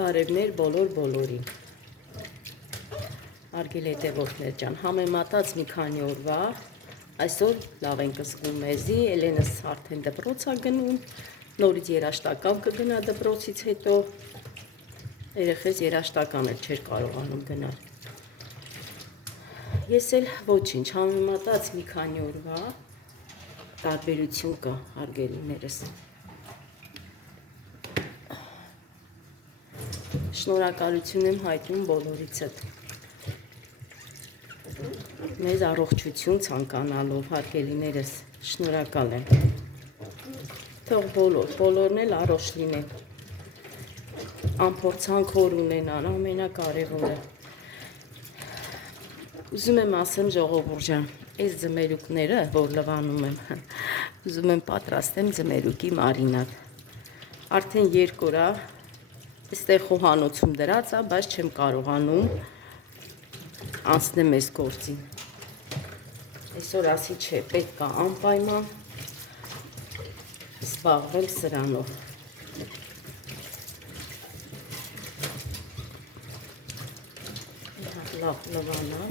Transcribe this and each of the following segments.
Բարևներ բոլորին։ Հարգելի հետևորդներ ջան, համեմատած մի քանի օրվա, այսօր լավ ենք զգում մեզի, Էլենս արդեն դպրոց է գնում, նորից երաշտական կգնա դպրոցից հետո, երեխես երաշտական էլ չէր կարողանում գնալ։ Ես էլ ոչինչ, համեմատած մի քանի օրվա տարբերություն կա, հարգելիներս։ Շնորհակալություն եմ հայտնում բոլորիցդ մեզ առողջություն ցանկանալով, հարգելիներս, շնորհակալ եմ։ Թող բոլորն էլ առողջ լինեն, անփորձանք օր ունենան, ամենակարևորը։ Ուզում եմ ասեմ ժողովուրդ ջան, այս ձմերուկները, որ լվանում եմ, ուզում եմ պատրաստեմ ձմերուկի մարինադ։ Արդեն 2 օր է այստեղ խոհանոցում դրած է, բայց չեմ կարողանում անցնեմ այս գործին։ Այսօր ասի չէ, պետք է անպայման զբաղվել սրանով։ Լավ լվանալ։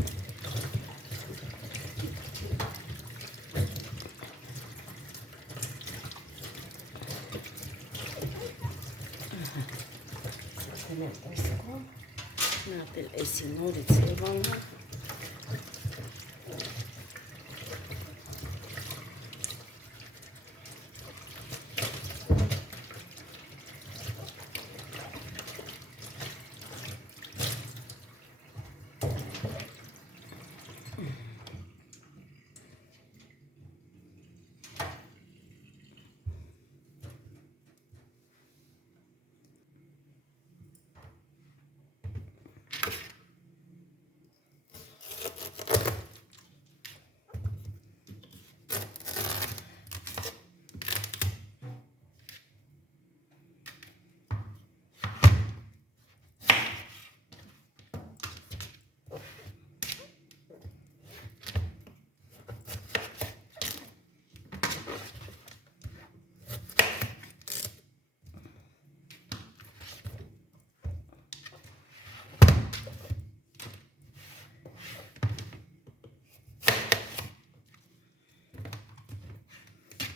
Նա էլ էսի նորից լվանալ։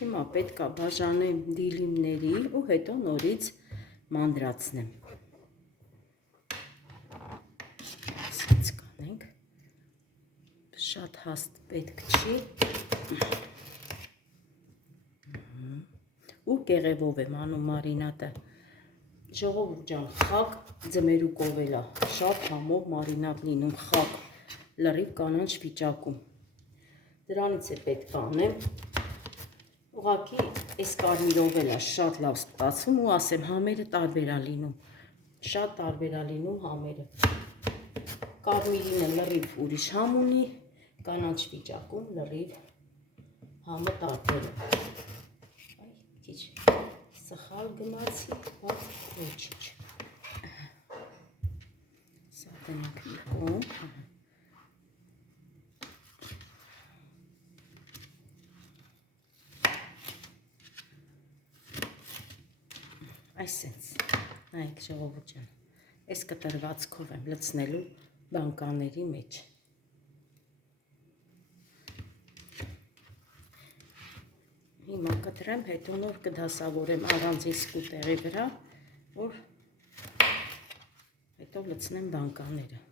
Հիմա պետք է բաժանեմ դիլիմների ու հետո նորից մանրացնեմ։ Ասենց կանենք, շատ հաստ պետք չի ու կեղևով եմ անում մարինադը։ Ժողովուրդ ջան, խակ ձմերուկով էլ է, շատ համով մարինադ լինում, խակ լրիվ կանանչ վիճակում։ Դրանից է պետք է անեմ։ Ուղղակի այս կարմիրով էլ է շատ լավ ստացվում ու ասեմ համերը տարբեր է լինում, շատ տարբեր է լինում համերը։ Կարմիրինը լրիվ ուրիշ համ ունի, կանաչ վիճակում լրիվ համը տարբեր է։ Քիչ սխալ գնացի, բայց ոչինչ։ Սա դնենք մի կողմ։ Այսենց, նայեք ժողովուրդ ջան, այս կտրվածքով եմ լցնելու բանկաների մեջ։ Հիմա կտրեմ, հետո նոր կդասավորեմ առանձին սկուտերի վրա, որ հետո լցնեմ բանկաները։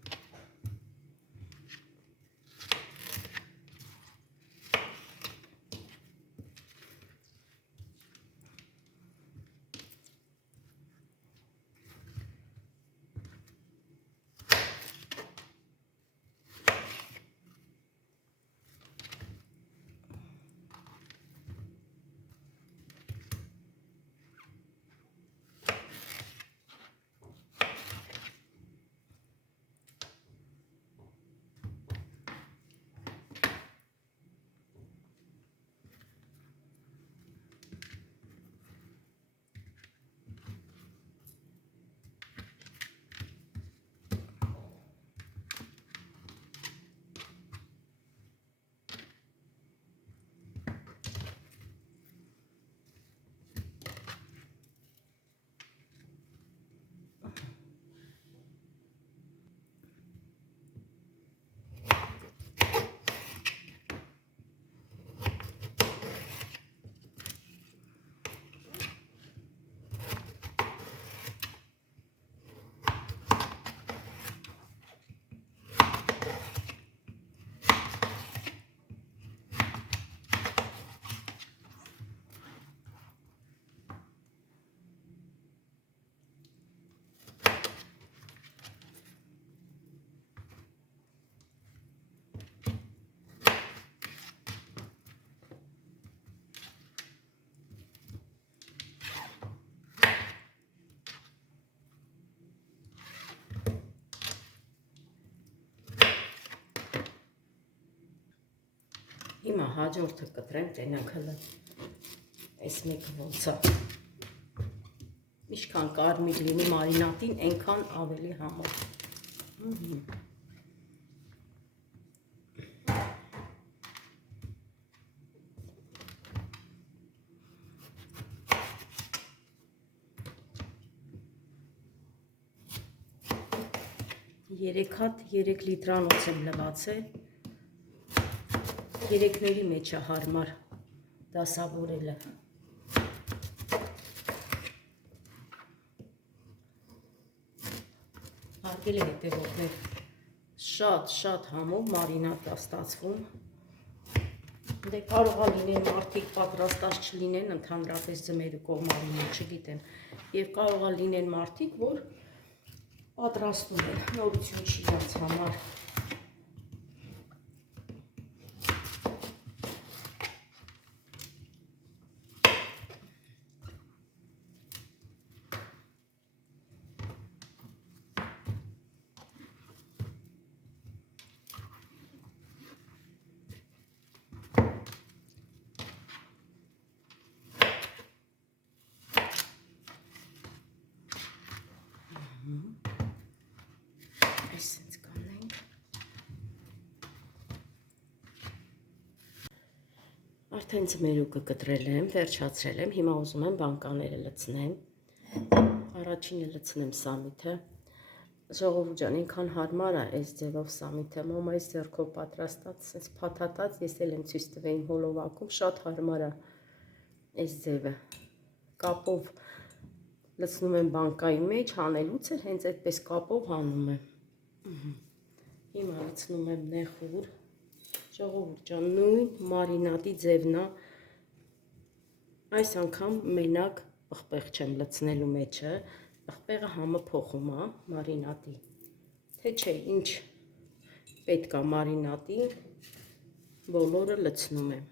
Հիմա հաջորդը կտրեմ, տենանք հլը այս մեկը ոնց է։ Ինչքան կարմիր լինի մարինատին, այնքան ավելի համով։ Երեք հատ 3 լիտրանոց եմ լվացել, երեքների մեջ է հարմար դասավորելը։ Հարգելի հետևորդներ, շատ համով մարինատ է ստացվում։ Դե կարող է լինեն մարդիկ պատրաստած չլինեն, ընդհանրապես ձմերու կողմարինը չգիտեն, եւ կարող է լինեն մարդիկ, որ պատրաստում են, նորություն չի իրաց համար։ Այսպես կանենք։ Արդեն ձմերուկը կտրել եմ, վերջացրել եմ, հիմա ուզում եմ բանկաները լցնեմ։ Առաջինը լցնեմ սամիթը։ Ժողովուրդ ջան, այնքան հարմար է այս ձևով սամիթը, մամայիս ձեռքով պատրաստած, այս փաթաթած, ես էլ եմ ցույց տվեին հոլովակում, շատ հարմար է այս ձևը։ Կապով լցնում եմ բանկայի մեջ, հանելուց էլ հենց այդպես կապով հանում եմ։ Հիմա լցնում եմ նեխուր, ժողովուրդ ջան, նույն մարինատի ձևն է, այս անգամ մենակ պղպեղ չեմ լցնելու մեջը, պղպեղը համը փոխում է մարինատի, թե չէ ինչ պետք է մարինատի, բոլորը լցնում եմ։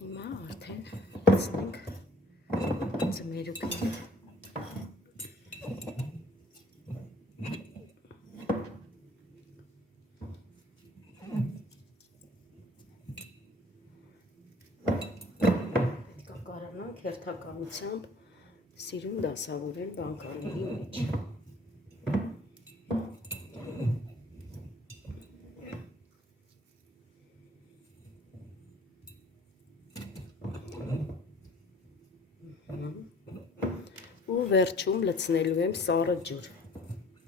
Հիմա արդեն լցնենք ձմերուկները։ Կարողանանք հերթականությամբ սիրուն դասավորել բանկաների մեջ։ Ու վերջում լցնելու եմ սառը ջուր։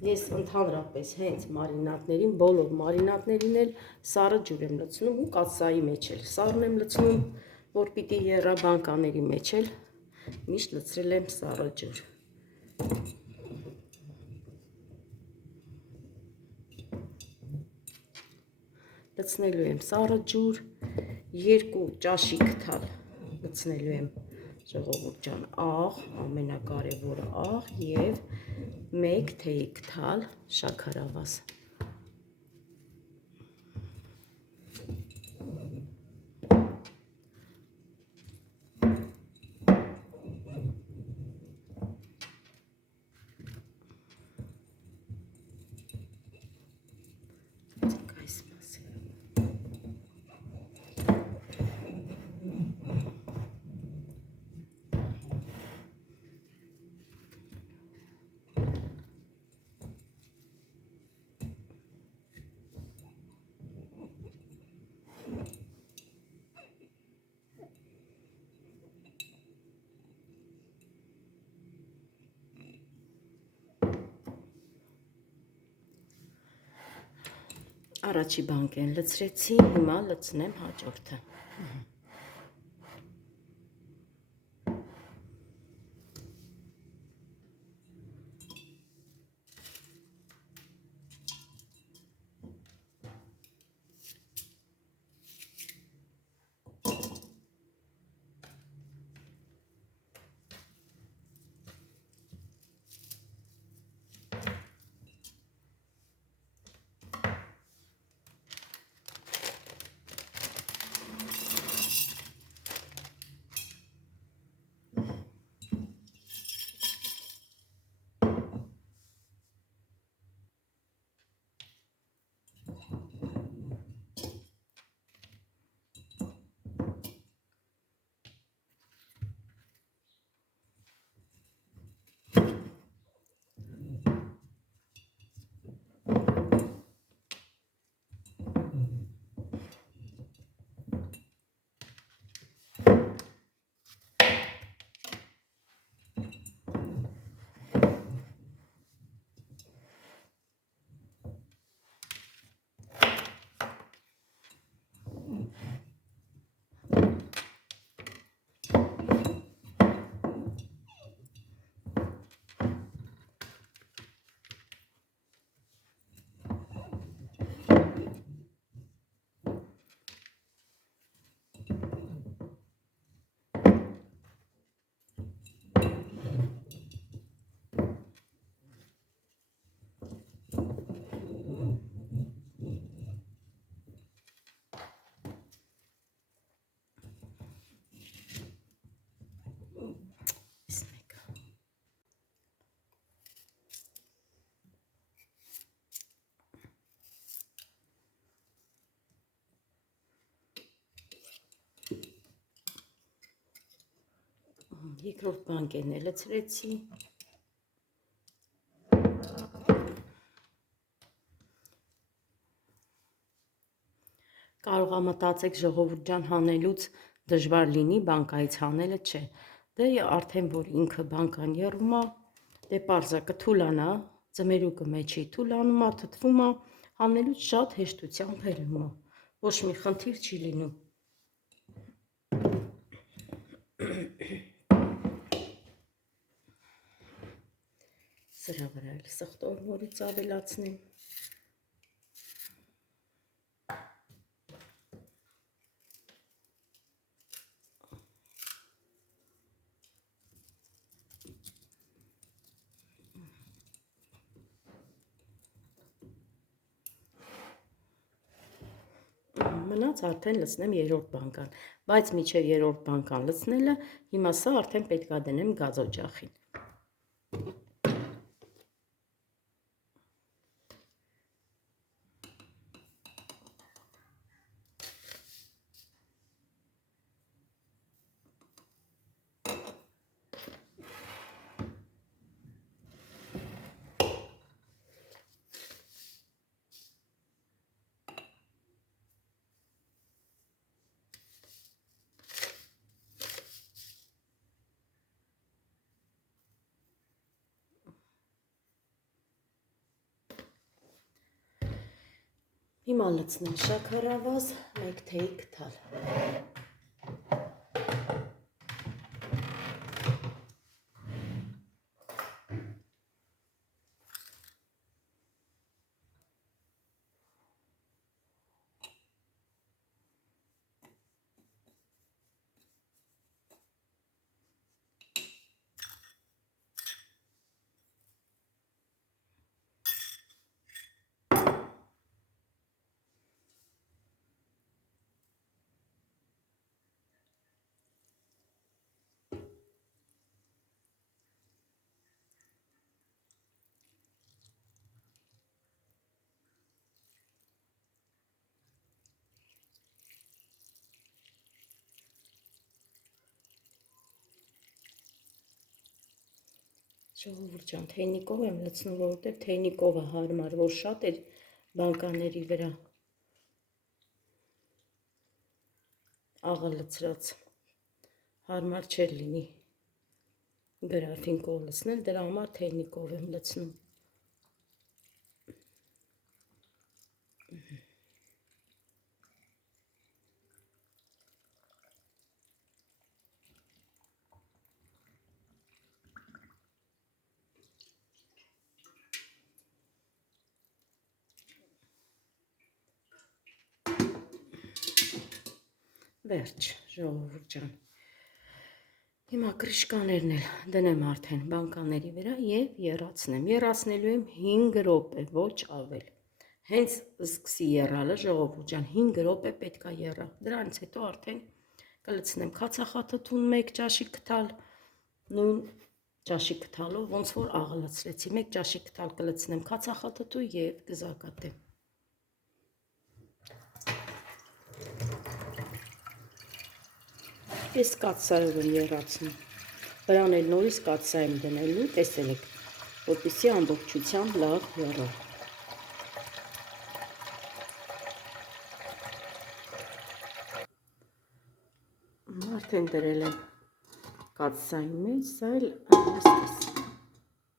Ես ընդհանրապես հենց մարինատներին, բոլոր մարինատներին էլ սառը ջուր եմ լցնում ու կաթսայի մեջ էլ։ Սառն եմ լցնում, որ պիտի եռա բանկաների մեջ էլ միշտ լցրել եմ սառը ջուր։ Լցնելու եմ սառը ջուր, 2 ճաշի քթալ լցնելու եմ, ժողովուրդ ջան, աղ, ամենակարևորը աղ եւ 1 թեյի քթալ շաքարավազ։ Առաջի բանկեն լցրեցի, հիմա լցնեմ հաջորդը։ Երկրորդ բանկերն էլ լցրեցի։ Կարող ա մտածեք ժողովուրդ ջան հանելուց դժվար լինի, բանկայից հանելը չէ։ Դե արդեն որ ինքը բանկան եռում ա, դե պարզա կթուլանա, ձմերուկը մեջի թուլանում ա, թթվում ա, հանելուց շատ հեշտությամբ հելնում ա։ Ոչ մի խնդիր չի լինում։ Սրա վրա էլ սխտոր նորից ավելացնեմ։ Մնաց արդեն լցնեմ երրորդ բանկան, բայց մինչև երրորդ բանկան լցնելը, հիմա սա արդեն պետք է դնեմ գազօջախին։ Հիմա լցնեմ շաքարավազ, 1 թեյ կթալ։ Ժողովուրդ ջան, թեյնիկով եմ լցնում, որովհետև թեյնիկովը հարմար, որ շատ էր բանկաների վրա աղը լցրած, հարմար չէր լինի գրաֆինկով լցնել, դրա համար թեյնիկով եմ լցնում։ Վերջ, ժողովուրդ ջան։ Հիմա կրիշկաներն էլ դնեմ արդեն բանկաների վրա եւ եռացնեմ։ Եռացնելու եմ 5 րոպե, ոչ ավել։ Հենց սկսի եռալը, ժողովուրդ ջան, 5 րոպե պետք է եռա։ Դրանից հետո արդեն կլցնեմ քացախաթթուն 1 ճաշի կթալ, նույն ճաշի կթալով ոնց որ աղալացրեցի, 1 ճաշի կթալ կլցնեմ քացախաթթու եւ կզակատեմ։ Ես կաթսայով եմ եռացնում, վրան էլ նորից կաթսա եմ դնելու, տեսել եք, որպեսզի ամբողջությամբ լավ եռա։ Արդեն դրել եմ կաթսայի մեջ, սա էլ այստես։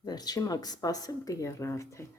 Վերջ, հիմա կսպասեմ կեռա արդեն։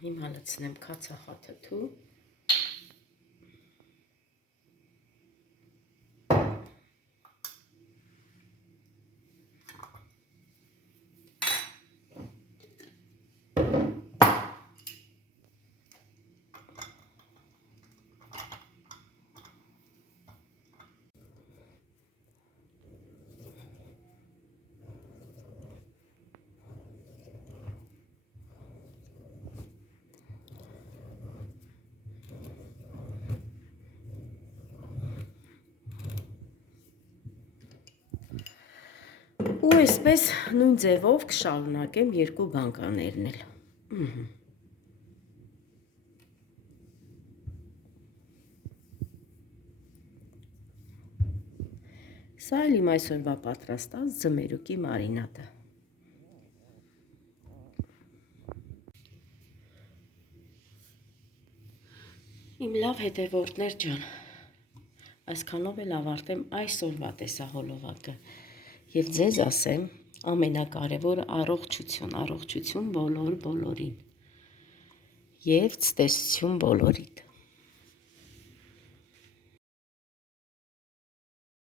Հիմա լցնեմ քացախաթթու։ Ու այսպես նույն ձևով կշարունակեմ երկու բանկաներն էլ։ Սա էլ իմ այսօրվա պատրաստած ձմերուկի մարինադը։ Իմ լավ հետևորդներ ջան, այսքանով էլ ավարտեմ այսօրվա տեսահոլովակը եւ ձեզ ասեմ ամենակարևորը առողջություն, առողջություն բոլորին եւ ցտեսություն բոլորիդ։